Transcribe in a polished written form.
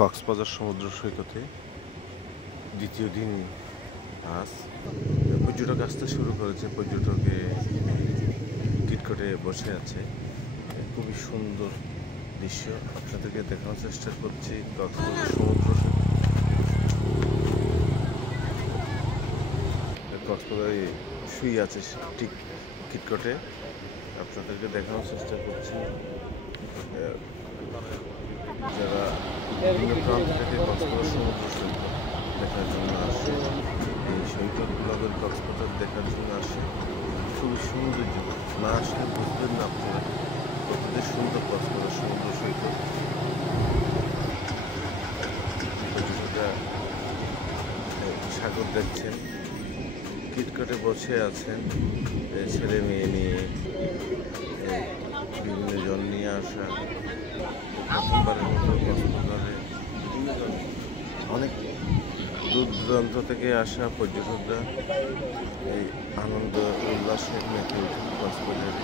কক্সবাজার সমুদ্র সৈকতে দ্বিতীয় দিন আজ পর্যটক আসতে শুরু করেছে। পর্যটকে কিটকটে বসে আছে। খুবই সুন্দর দৃশ্য আপনাদেরকে দেখানোর চেষ্টা করছি। কক্সবাজার সমুদ্র কক্সবাজারে শুয়ে আছে ঠিক কিটকটে, আপনাদেরকে দেখানোর চেষ্টা করছি। যারা বিভিন্ন প্রান্ত থেকে কক্সবাজার সমুদ্র সৈকত দেখার জন্য আসে, এই সৈকতগুলোদের কক্সবাজার দেখার জন্য আসে। খুবই সৌন্দর্য, না আসলে বুঝবেন না আপনারা কতটা সুন্দর কক্সবাজার সমুদ্র সৈকত। পর্যটকরা সাগর দেখছেন, কিটকটে বসে আছেন, ছেলে মেয়ে নিয়ে, বিভিন্ন জন নিয়ে আসা। প্রথমবারের মতো কক্সবাজারে অনেক দূর দূরান্ত থেকে আসা পর্যটকরা এই আনন্দ উল্লাসে মেতে ওঠেন কক্সবাজারে।